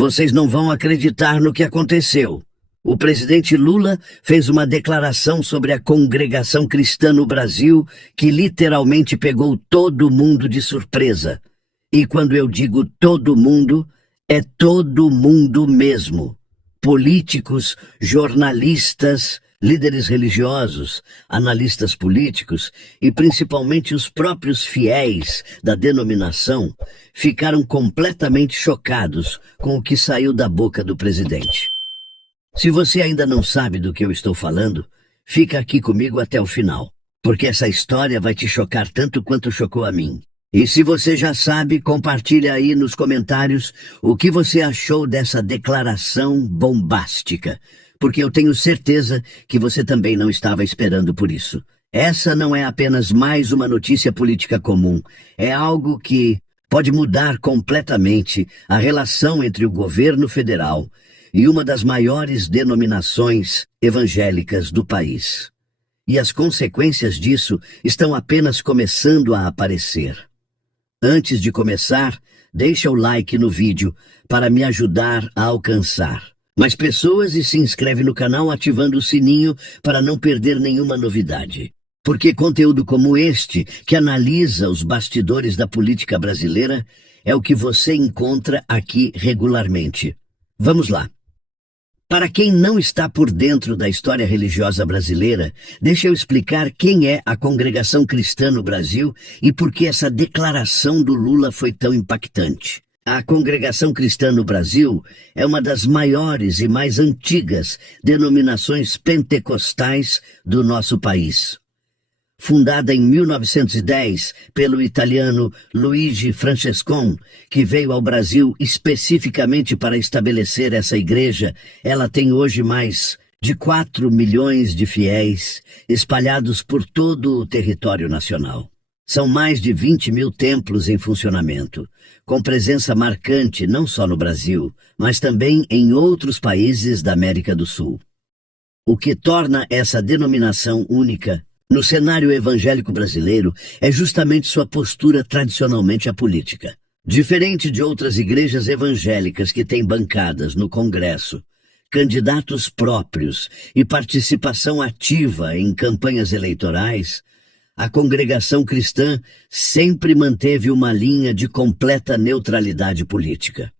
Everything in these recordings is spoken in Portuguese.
Vocês não vão acreditar no que aconteceu. O presidente Lula fez uma declaração sobre a congregação cristã no Brasil que literalmente pegou todo mundo de surpresa. E quando eu digo todo mundo, é todo mundo mesmo. Políticos, jornalistas, líderes religiosos, analistas políticos e principalmente os próprios fiéis da denominação ficaram completamente chocados com o que saiu da boca do presidente. Se você ainda não sabe do que eu estou falando, fica aqui comigo até o final, porque essa história vai te chocar tanto quanto chocou a mim. E se você já sabe, compartilha aí nos comentários o que você achou dessa declaração bombástica, porque eu tenho certeza que você também não estava esperando por isso. Essa não é apenas mais uma notícia política comum, é algo que pode mudar completamente a relação entre o governo federal e uma das maiores denominações evangélicas do país. E as consequências disso estão apenas começando a aparecer. Antes de começar, deixa o like no vídeo para me ajudar a alcançar mais pessoas e se inscreve no canal ativando o sininho para não perder nenhuma novidade. Porque conteúdo como este, que analisa os bastidores da política brasileira, é o que você encontra aqui regularmente. Vamos lá. Para quem não está por dentro da história religiosa brasileira, deixa eu explicar quem é a congregação cristã no Brasil e por que essa declaração do Lula foi tão impactante. A congregação cristã no Brasil é uma das maiores e mais antigas denominações pentecostais do nosso país. Fundada em 1910 pelo italiano Luigi Francescon, que veio ao Brasil especificamente para estabelecer essa igreja, ela tem hoje mais de 4 milhões de fiéis espalhados por todo o território nacional. São mais de 20 mil templos em funcionamento, com presença marcante não só no Brasil, mas também em outros países da América do Sul. O que torna essa denominação única no cenário evangélico brasileiro é justamente sua postura tradicionalmente apolítica. Diferente de outras igrejas evangélicas que têm bancadas no Congresso, candidatos próprios e participação ativa em campanhas eleitorais, a congregação cristã sempre manteve uma linha de completa neutralidade política.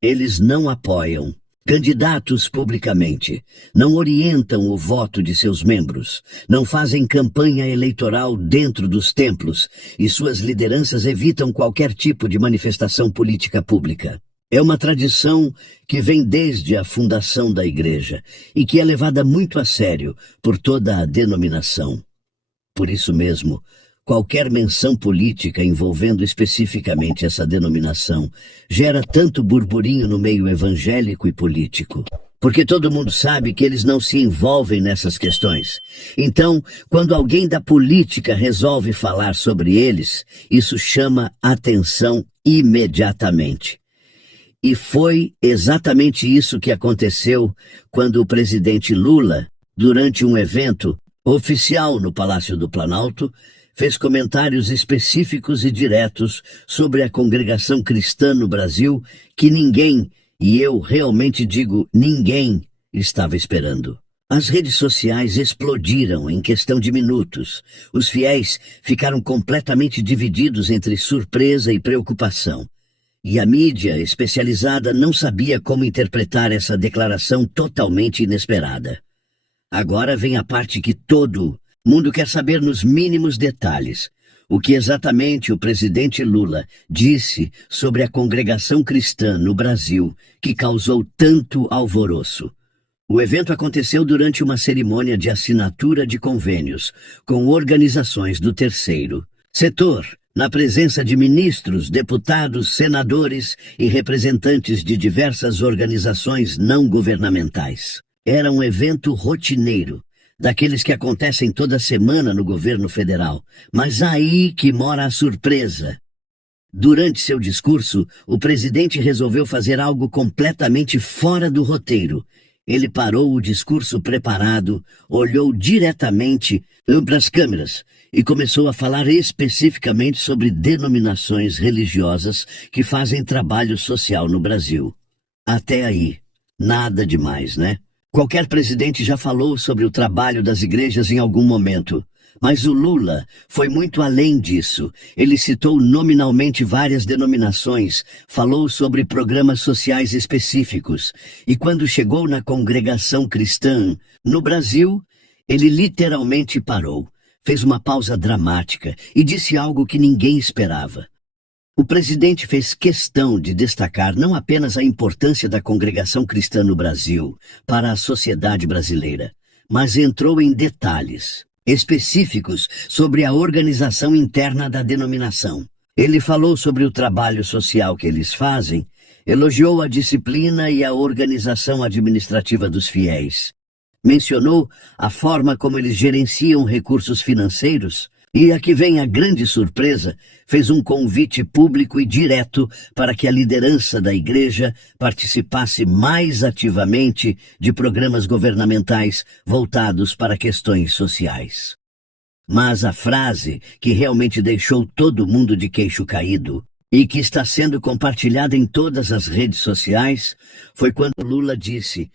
Eles não apoiam candidatos publicamente, não orientam o voto de seus membros, não fazem campanha eleitoral dentro dos templos e suas lideranças evitam qualquer tipo de manifestação política pública. É uma tradição que vem desde a fundação da igreja e que é levada muito a sério por toda a denominação. Por isso mesmo, qualquer menção política envolvendo especificamente essa denominação gera tanto burburinho no meio evangélico e político, porque todo mundo sabe que eles não se envolvem nessas questões. Então, quando alguém da política resolve falar sobre eles, isso chama atenção imediatamente. E foi exatamente isso que aconteceu quando o presidente Lula, durante um evento oficial no Palácio do Planalto, fez comentários específicos e diretos sobre a congregação cristã no Brasil que ninguém, e eu realmente digo ninguém, estava esperando. As redes sociais explodiram em questão de minutos. Os fiéis ficaram completamente divididos entre surpresa e preocupação. E a mídia especializada não sabia como interpretar essa declaração totalmente inesperada. Agora vem a parte que todo mundo quer saber nos mínimos detalhes. O que exatamente o presidente Lula disse sobre a congregação cristã no Brasil que causou tanto alvoroço. O evento aconteceu durante uma cerimônia de assinatura de convênios com organizações do terceiro setor, na presença de ministros, deputados, senadores e representantes de diversas organizações não governamentais. Era um evento rotineiro, daqueles que acontecem toda semana no governo federal, mas aí que mora a surpresa. Durante seu discurso, o presidente resolveu fazer algo completamente fora do roteiro. Ele parou o discurso preparado, olhou diretamente para as câmeras e começou a falar especificamente sobre denominações religiosas que fazem trabalho social no Brasil. Até aí, nada demais, né? Qualquer presidente já falou sobre o trabalho das igrejas em algum momento. Mas o Lula foi muito além disso. Ele citou nominalmente várias denominações, falou sobre programas sociais específicos. E quando chegou na congregação cristã, no Brasil, ele literalmente parou. Fez uma pausa dramática e disse algo que ninguém esperava. O presidente fez questão de destacar não apenas a importância da congregação cristã no Brasil para a sociedade brasileira, mas entrou em detalhes específicos sobre a organização interna da denominação. Ele falou sobre o trabalho social que eles fazem, elogiou a disciplina e a organização administrativa dos fiéis. Mencionou a forma como eles gerenciam recursos financeiros e, aqui vem a grande surpresa, fez um convite público e direto para que a liderança da igreja participasse mais ativamente de programas governamentais voltados para questões sociais. Mas a frase que realmente deixou todo mundo de queixo caído e que está sendo compartilhada em todas as redes sociais foi quando Lula disse: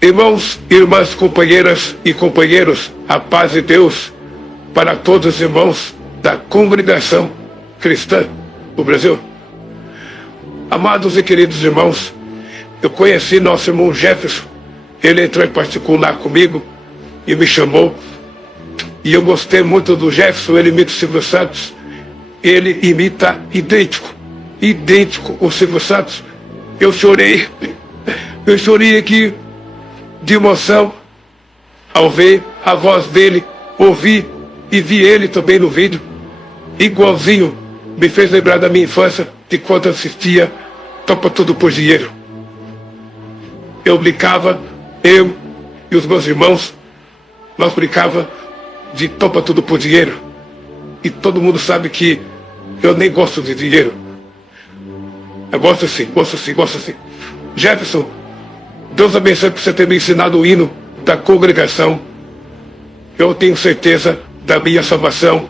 Irmãos, irmãs, companheiras e companheiros, a paz de Deus para todos os irmãos da congregação cristã do Brasil. Amados e queridos irmãos, eu conheci nosso irmão Jefferson. Ele entrou em particular comigo e me chamou. E eu gostei muito do Jefferson. Ele imita o Silvio Santos. Ele imita idêntico o Silvio Santos. Eu chorei aqui de emoção ao ver a voz dele, ouvir e vi ele também no vídeo, igualzinho. Me fez lembrar da minha infância, de quando assistia Topa Tudo por Dinheiro. Eu brincava, eu e os meus irmãos, nós brincava de Topa Tudo por Dinheiro. E todo mundo sabe que eu nem gosto de dinheiro. Eu gosto assim. Jefferson, Deus abençoe por você ter me ensinado o hino da congregação. Eu tenho certeza da minha salvação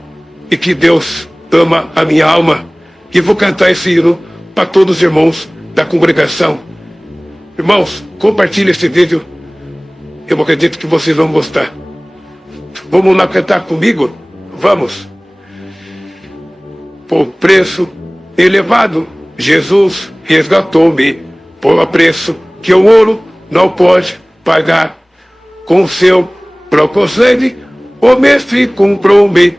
e que Deus ama a minha alma. E vou cantar esse hino para todos os irmãos da congregação. Irmãos, compartilhe esse vídeo. Eu acredito que vocês vão gostar. Vamos lá cantar comigo? Vamos. Por preço elevado, Jesus resgatou-me. Por preço que o ouro não pode pagar. Com seu próprio sangue, o mestre comprou-me,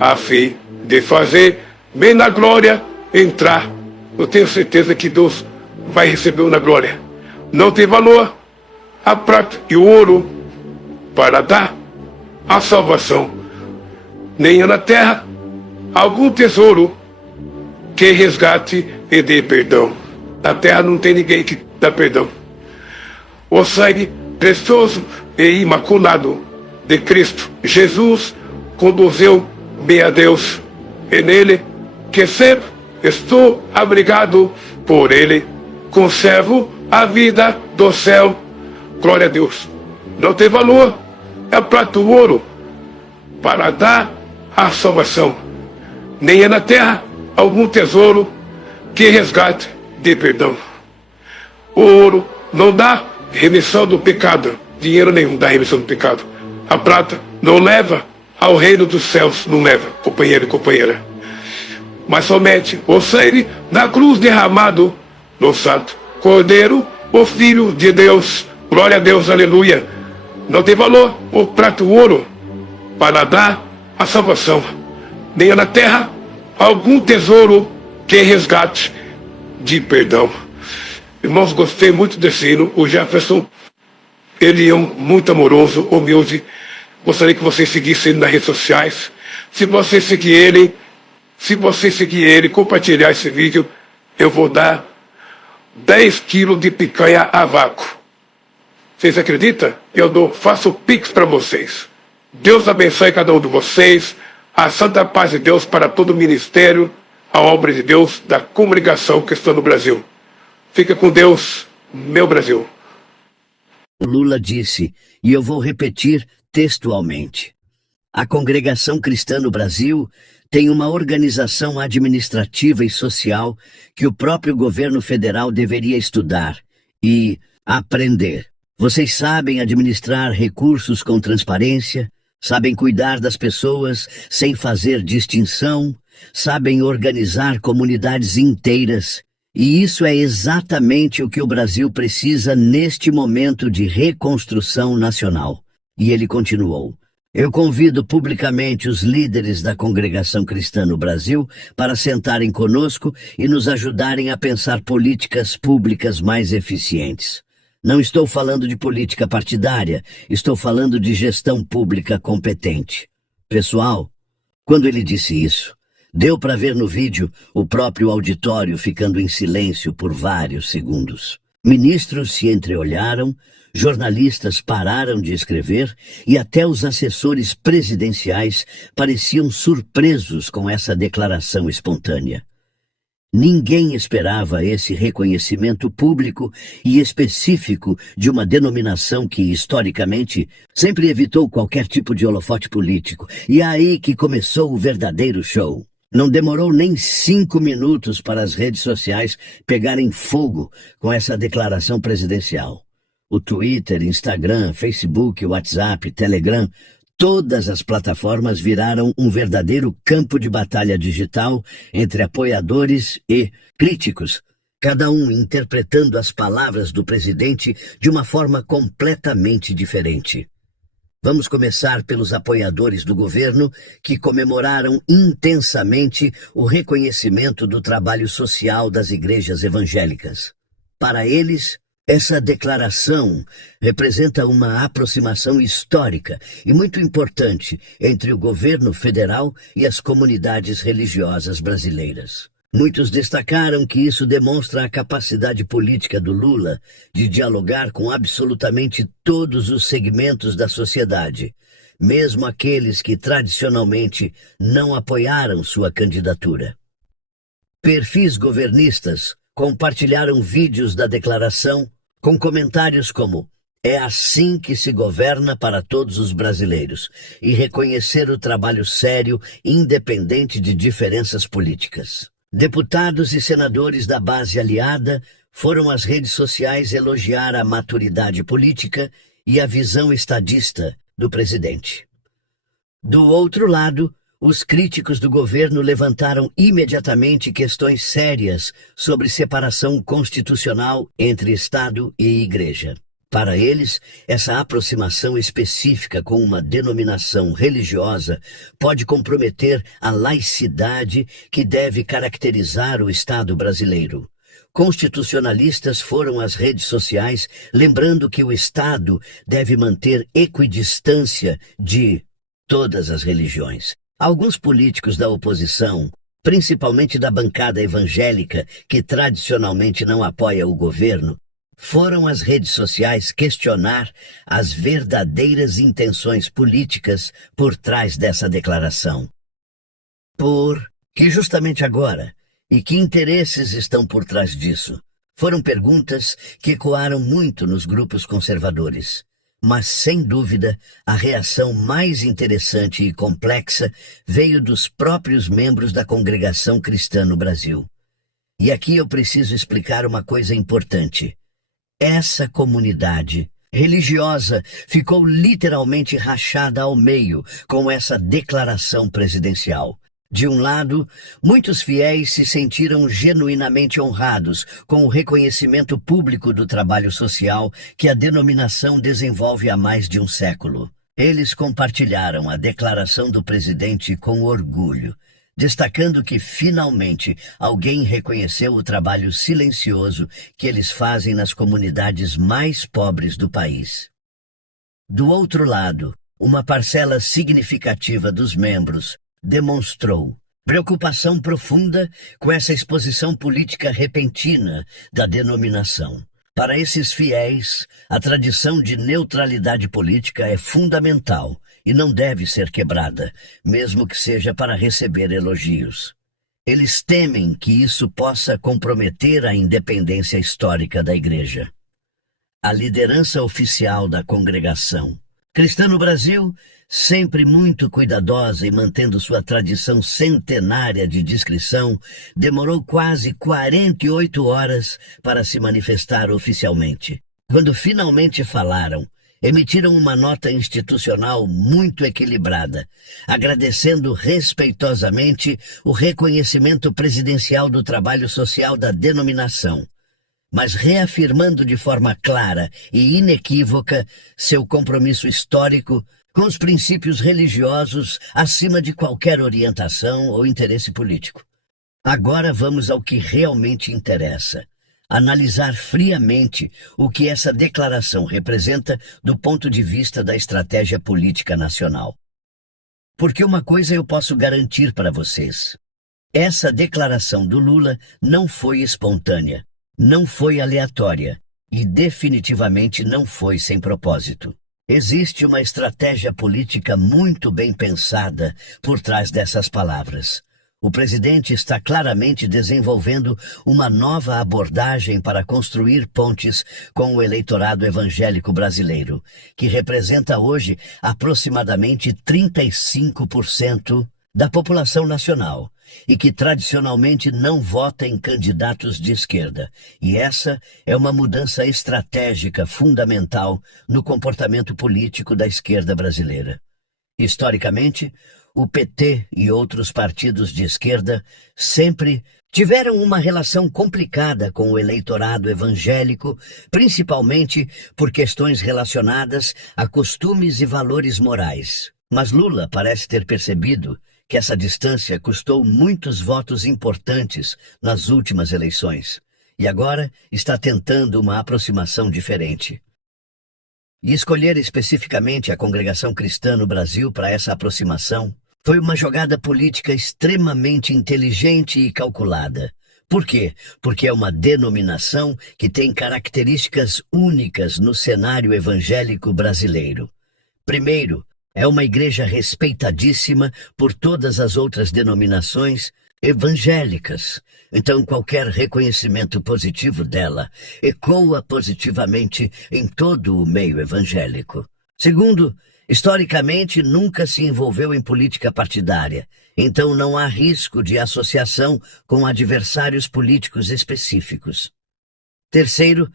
a fim de fazer-me na glória entrar. Eu tenho certeza que Deus vai receber na glória. Não tem valor a prata e o ouro para dar a salvação, nem na terra algum tesouro que resgate e dê perdão. Na terra não tem ninguém que dá perdão. O sangue precioso e imaculado de Cristo Jesus conduziu-me a Deus. E nele, que sempre estou abrigado por ele, conservo a vida do céu. Glória a Deus. Não tem valor é prata ou ouro para dar a salvação, nem é na terra algum tesouro que resgate de perdão. O ouro não dá remissão do pecado, dinheiro nenhum dá remissão do pecado. A prata não leva ao reino dos céus, não leva, companheiro e companheira. Mas somente o sangue na cruz derramado no Santo Cordeiro, o Filho de Deus. Glória a Deus, aleluia. Não tem valor o prata ou ouro para dar a salvação, nem na terra algum tesouro que resgate de perdão. Irmãos, gostei muito desse hino. O Jefferson, ele é muito amoroso, humilde. Gostaria que vocês seguissem ele nas redes sociais. Se você seguir ele, compartilhar esse vídeo, eu vou dar 10 quilos de picanha a vácuo. Vocês acreditam? Faço pix para vocês. Deus abençoe cada um de vocês. A santa paz de Deus para todo o ministério, a obra de Deus da congregação cristã no Brasil. Fica com Deus, meu Brasil. Lula disse, e eu vou repetir textualmente: a congregação cristã no Brasil tem uma organização administrativa e social que o próprio governo federal deveria estudar e aprender. Vocês sabem administrar recursos com transparência, sabem cuidar das pessoas sem fazer distinção, sabem organizar comunidades inteiras. E isso é exatamente o que o Brasil precisa neste momento de reconstrução nacional. E ele continuou: eu convido publicamente os líderes da Congregação Cristã no Brasil para sentarem conosco e nos ajudarem a pensar políticas públicas mais eficientes. Não estou falando de política partidária, estou falando de gestão pública competente. Pessoal, quando ele disse isso, deu para ver no vídeo o próprio auditório ficando em silêncio por vários segundos. Ministros se entreolharam, jornalistas pararam de escrever e até os assessores presidenciais pareciam surpresos com essa declaração espontânea. Ninguém esperava esse reconhecimento público e específico de uma denominação que, historicamente, sempre evitou qualquer tipo de holofote político. E é aí que começou o verdadeiro show. Não demorou nem 5 minutos para as redes sociais pegarem fogo com essa declaração presidencial. O Twitter, Instagram, Facebook, WhatsApp, Telegram, todas as plataformas viraram um verdadeiro campo de batalha digital entre apoiadores e críticos, cada um interpretando as palavras do presidente de uma forma completamente diferente. Vamos começar pelos apoiadores do governo que comemoraram intensamente o reconhecimento do trabalho social das igrejas evangélicas. Para eles, essa declaração representa uma aproximação histórica e muito importante entre o governo federal e as comunidades religiosas brasileiras. Muitos destacaram que isso demonstra a capacidade política do Lula de dialogar com absolutamente todos os segmentos da sociedade, mesmo aqueles que tradicionalmente não apoiaram sua candidatura. Perfis governistas compartilharam vídeos da declaração com comentários como: é assim que se governa para todos os brasileiros, e reconhecer o trabalho sério, independente de diferenças políticas. Deputados e senadores da base aliada foram às redes sociais elogiar a maturidade política e a visão estadista do presidente. Do outro lado, os críticos do governo levantaram imediatamente questões sérias sobre separação constitucional entre Estado e Igreja. Para eles, essa aproximação específica com uma denominação religiosa pode comprometer a laicidade que deve caracterizar o Estado brasileiro. Constitucionalistas foram às redes sociais lembrando que o Estado deve manter equidistância de todas as religiões. Alguns políticos da oposição, principalmente da bancada evangélica, que tradicionalmente não apoia o governo, foram às redes sociais questionar as verdadeiras intenções políticas por trás dessa declaração. Que justamente agora, e que interesses estão por trás disso? Foram perguntas que ecoaram muito nos grupos conservadores. Mas, sem dúvida, a reação mais interessante e complexa veio dos próprios membros da Congregação Cristã no Brasil. E aqui eu preciso explicar uma coisa importante. Essa comunidade religiosa ficou literalmente rachada ao meio com essa declaração presidencial. De um lado, muitos fiéis se sentiram genuinamente honrados com o reconhecimento público do trabalho social que a denominação desenvolve há mais de um século. Eles compartilharam a declaração do presidente com orgulho, destacando que, finalmente, alguém reconheceu o trabalho silencioso que eles fazem nas comunidades mais pobres do país. Do outro lado, uma parcela significativa dos membros demonstrou preocupação profunda com essa exposição política repentina da denominação. Para esses fiéis, a tradição de neutralidade política é fundamental e não deve ser quebrada, mesmo que seja para receber elogios. Eles temem que isso possa comprometer a independência histórica da Igreja. A liderança oficial da congregação Cristã no Brasil, sempre muito cuidadosa e mantendo sua tradição centenária de discrição, demorou quase 48 horas para se manifestar oficialmente. Quando finalmente falaram, emitiram uma nota institucional muito equilibrada, agradecendo respeitosamente o reconhecimento presidencial do trabalho social da denominação, mas reafirmando de forma clara e inequívoca seu compromisso histórico com os princípios religiosos acima de qualquer orientação ou interesse político. Agora vamos ao que realmente interessa: analisar friamente o que essa declaração representa do ponto de vista da estratégia política nacional. Porque uma coisa eu posso garantir para vocês: essa declaração do Lula não foi espontânea, não foi aleatória e definitivamente não foi sem propósito. Existe uma estratégia política muito bem pensada por trás dessas palavras. O presidente está claramente desenvolvendo uma nova abordagem para construir pontes com o eleitorado evangélico brasileiro, que representa hoje aproximadamente 35% da população nacional e que tradicionalmente não vota em candidatos de esquerda. E essa é uma mudança estratégica fundamental no comportamento político da esquerda brasileira. Historicamente, o PT e outros partidos de esquerda sempre tiveram uma relação complicada com o eleitorado evangélico, principalmente por questões relacionadas a costumes e valores morais. Mas Lula parece ter percebido que essa distância custou muitos votos importantes nas últimas eleições, e agora está tentando uma aproximação diferente. E escolher especificamente a Congregação Cristã no Brasil para essa aproximação foi uma jogada política extremamente inteligente e calculada. Por quê? Porque é uma denominação que tem características únicas no cenário evangélico brasileiro. Primeiro, é uma igreja respeitadíssima por todas as outras denominações evangélicas. Então, qualquer reconhecimento positivo dela ecoa positivamente em todo o meio evangélico. Segundo, historicamente nunca se envolveu em política partidária, então não há risco de associação com adversários políticos específicos. Terceiro,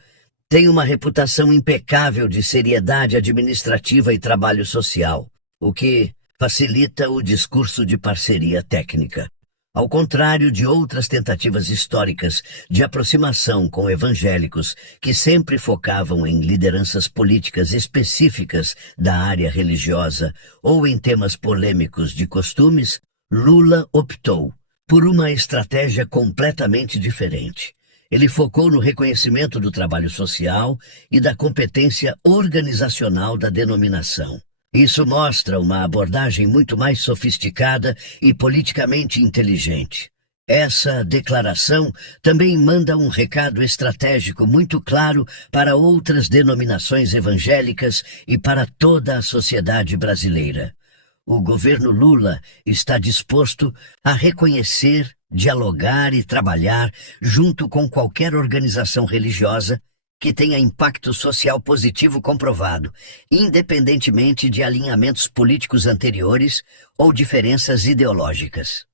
tem uma reputação impecável de seriedade administrativa e trabalho social, o que facilita o discurso de parceria técnica. Ao contrário de outras tentativas históricas de aproximação com evangélicos que sempre focavam em lideranças políticas específicas da área religiosa ou em temas polêmicos de costumes, Lula optou por uma estratégia completamente diferente. Ele focou no reconhecimento do trabalho social e da competência organizacional da denominação. Isso mostra uma abordagem muito mais sofisticada e politicamente inteligente. Essa declaração também manda um recado estratégico muito claro para outras denominações evangélicas e para toda a sociedade brasileira. O governo Lula está disposto a reconhecer, dialogar e trabalhar junto com qualquer organização religiosa que tenha impacto social positivo comprovado, independentemente de alinhamentos políticos anteriores ou diferenças ideológicas.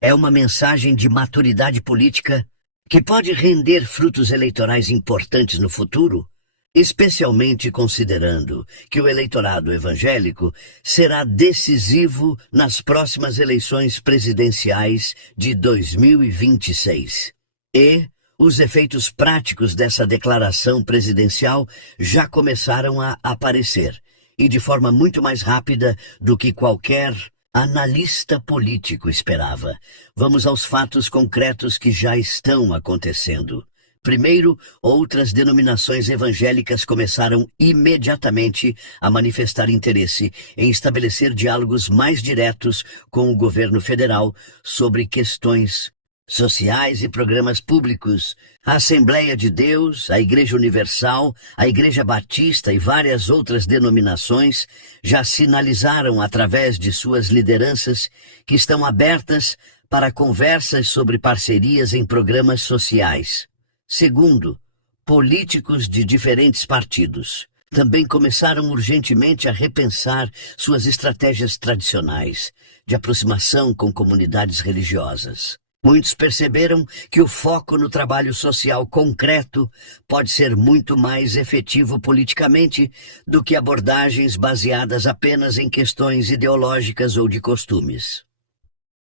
É uma mensagem de maturidade política que pode render frutos eleitorais importantes no futuro, especialmente considerando que o eleitorado evangélico será decisivo nas próximas eleições presidenciais de 2026. E os efeitos práticos dessa declaração presidencial já começaram a aparecer, e de forma muito mais rápida do que qualquer analista político esperava. Vamos aos fatos concretos que já estão acontecendo. Primeiro, outras denominações evangélicas começaram imediatamente a manifestar interesse em estabelecer diálogos mais diretos com o governo federal sobre questões sociais e programas públicos. A Assembleia de Deus, a Igreja Universal, a Igreja Batista e várias outras denominações já sinalizaram através de suas lideranças que estão abertas para conversas sobre parcerias em programas sociais. Segundo, políticos de diferentes partidos, Também começaram urgentemente a repensar suas estratégias tradicionais de aproximação com comunidades religiosas. Muitos perceberam que o foco no trabalho social concreto pode ser muito mais efetivo politicamente do que abordagens baseadas apenas em questões ideológicas ou de costumes.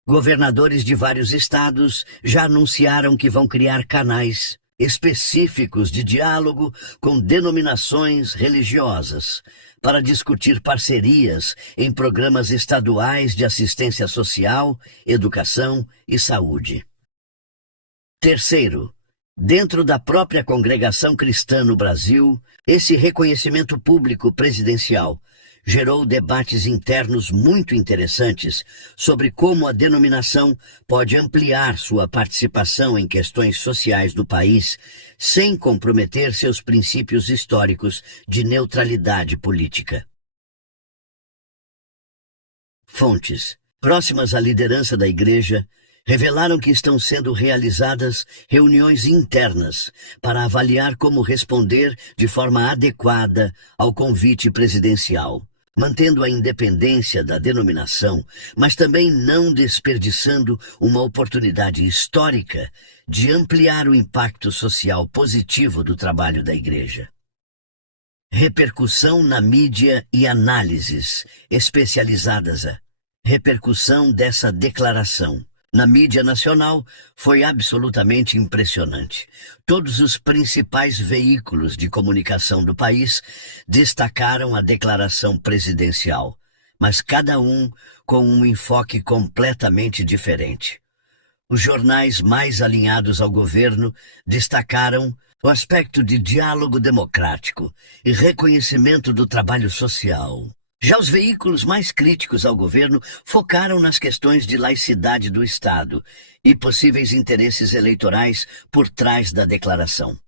Governadores de vários estados já anunciaram que vão criar canais específicos de diálogo com denominações religiosas para discutir parcerias em programas estaduais de assistência social, educação e saúde. Terceiro, dentro da própria congregação cristã no Brasil, esse reconhecimento público presidencial gerou debates internos muito interessantes sobre como a denominação pode ampliar sua participação em questões sociais do país sem comprometer seus princípios históricos de neutralidade política. Fontes próximas à liderança da Igreja revelaram que estão sendo realizadas reuniões internas para avaliar como responder de forma adequada ao convite presidencial, mantendo a independência da denominação, mas também não desperdiçando uma oportunidade histórica de ampliar o impacto social positivo do trabalho da Igreja. Repercussão na mídia e análises especializadas. A repercussão dessa declaração na mídia nacional foi absolutamente impressionante. Todos os principais veículos de comunicação do país destacaram a declaração presidencial, mas cada um com um enfoque completamente diferente. Os jornais mais alinhados ao governo destacaram o aspecto de diálogo democrático e reconhecimento do trabalho social. Já os veículos mais críticos ao governo focaram nas questões de laicidade do Estado e possíveis interesses eleitorais por trás da declaração.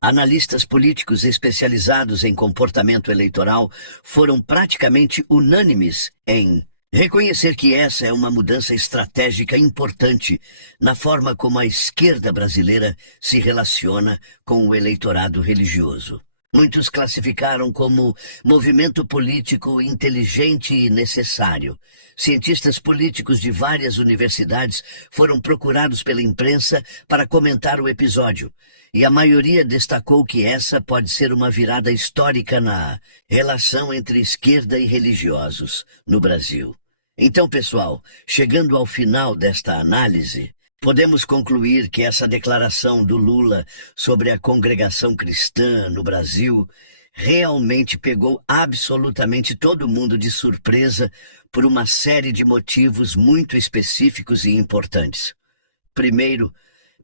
Analistas políticos especializados em comportamento eleitoral foram praticamente unânimes em reconhecer que essa é uma mudança estratégica importante na forma como a esquerda brasileira se relaciona com o eleitorado religioso. Muitos classificaram como movimento político inteligente e necessário. Cientistas políticos de várias universidades foram procurados pela imprensa para comentar o episódio, e a maioria destacou que essa pode ser uma virada histórica na relação entre esquerda e religiosos no Brasil. Então, pessoal, chegando ao final desta análise, podemos concluir que essa declaração do Lula sobre a congregação cristã no Brasil realmente pegou absolutamente todo mundo de surpresa por uma série de motivos muito específicos e importantes. Primeiro,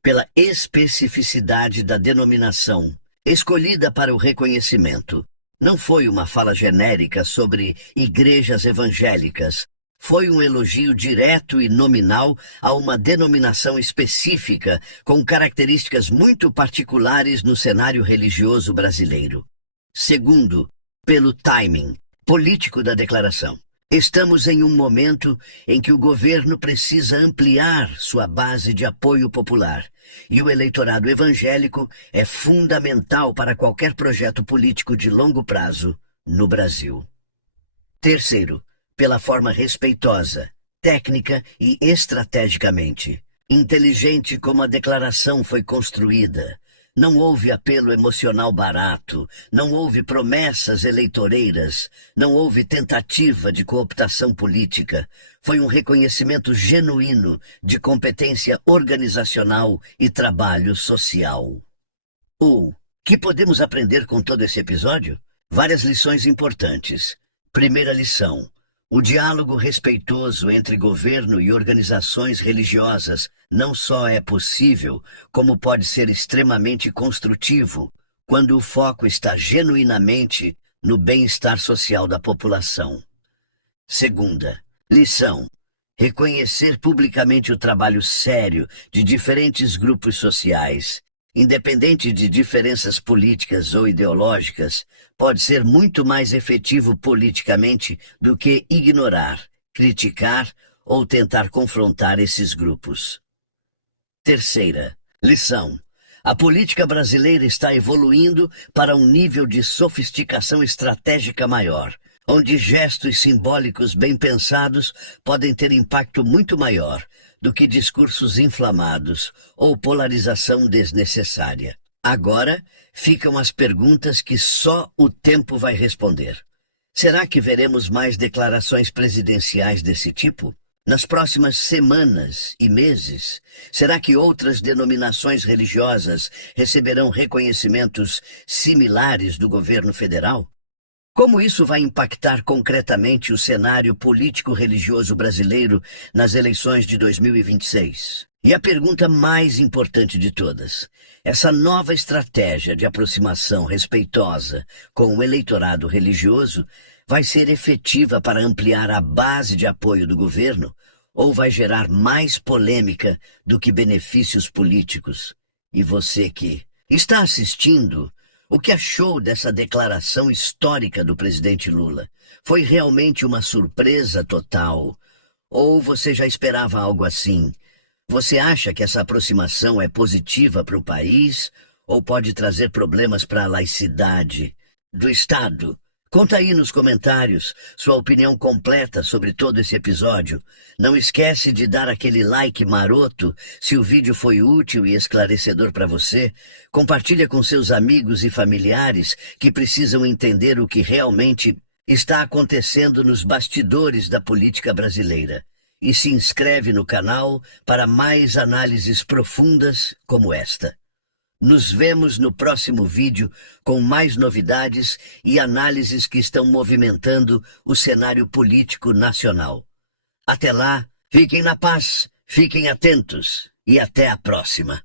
pela especificidade da denominação escolhida para o reconhecimento. Não foi uma fala genérica sobre igrejas evangélicas. Foi um elogio direto e nominal a uma denominação específica com características muito particulares no cenário religioso brasileiro. Segundo, pelo timing político da declaração. Estamos em um momento em que o governo precisa ampliar sua base de apoio popular, e o eleitorado evangélico é fundamental para qualquer projeto político de longo prazo no Brasil. Terceiro, pela forma respeitosa, técnica e estrategicamente inteligente como a declaração foi construída. Não houve apelo emocional barato, não houve promessas eleitoreiras, não houve tentativa de cooptação política. Foi um reconhecimento genuíno de competência organizacional e trabalho social. O que podemos aprender com todo esse episódio? Várias lições importantes. Primeira lição: o diálogo respeitoso entre governo e organizações religiosas não só é possível, como pode ser extremamente construtivo quando o foco está genuinamente no bem-estar social da população. Segunda lição: reconhecer publicamente o trabalho sério de diferentes grupos sociais, independente de diferenças políticas ou ideológicas, pode ser muito mais efetivo politicamente do que ignorar, criticar ou tentar confrontar esses grupos. Terceira lição: A política brasileira está evoluindo para um nível de sofisticação estratégica maior, onde gestos simbólicos bem pensados podem ter impacto muito maior do que discursos inflamados ou polarização desnecessária. Agora ficam as perguntas que só o tempo vai responder. Será que veremos mais declarações presidenciais desse tipo? Nas próximas semanas e meses, será que outras denominações religiosas receberão reconhecimentos similares do governo federal? Como isso vai impactar concretamente o cenário político-religioso brasileiro nas eleições de 2026? E a pergunta mais importante de todas: essa nova estratégia de aproximação respeitosa com o eleitorado religioso vai ser efetiva para ampliar a base de apoio do governo ou vai gerar mais polêmica do que benefícios políticos? E você que está assistindo, o que achou dessa declaração histórica do presidente Lula? Foi realmente uma surpresa total? Ou você já esperava algo assim? Você acha que essa aproximação é positiva para o país ou pode trazer problemas para a laicidade do Estado? Conta aí nos comentários sua opinião completa sobre todo esse episódio. Não esquece de dar aquele like maroto se o vídeo foi útil e esclarecedor para você. Compartilha com seus amigos e familiares que precisam entender o que realmente está acontecendo nos bastidores da política brasileira. E se inscreve no canal para mais análises profundas como esta. Nos vemos no próximo vídeo com mais novidades e análises que estão movimentando o cenário político nacional. Até lá, fiquem na paz, fiquem atentos e até a próxima.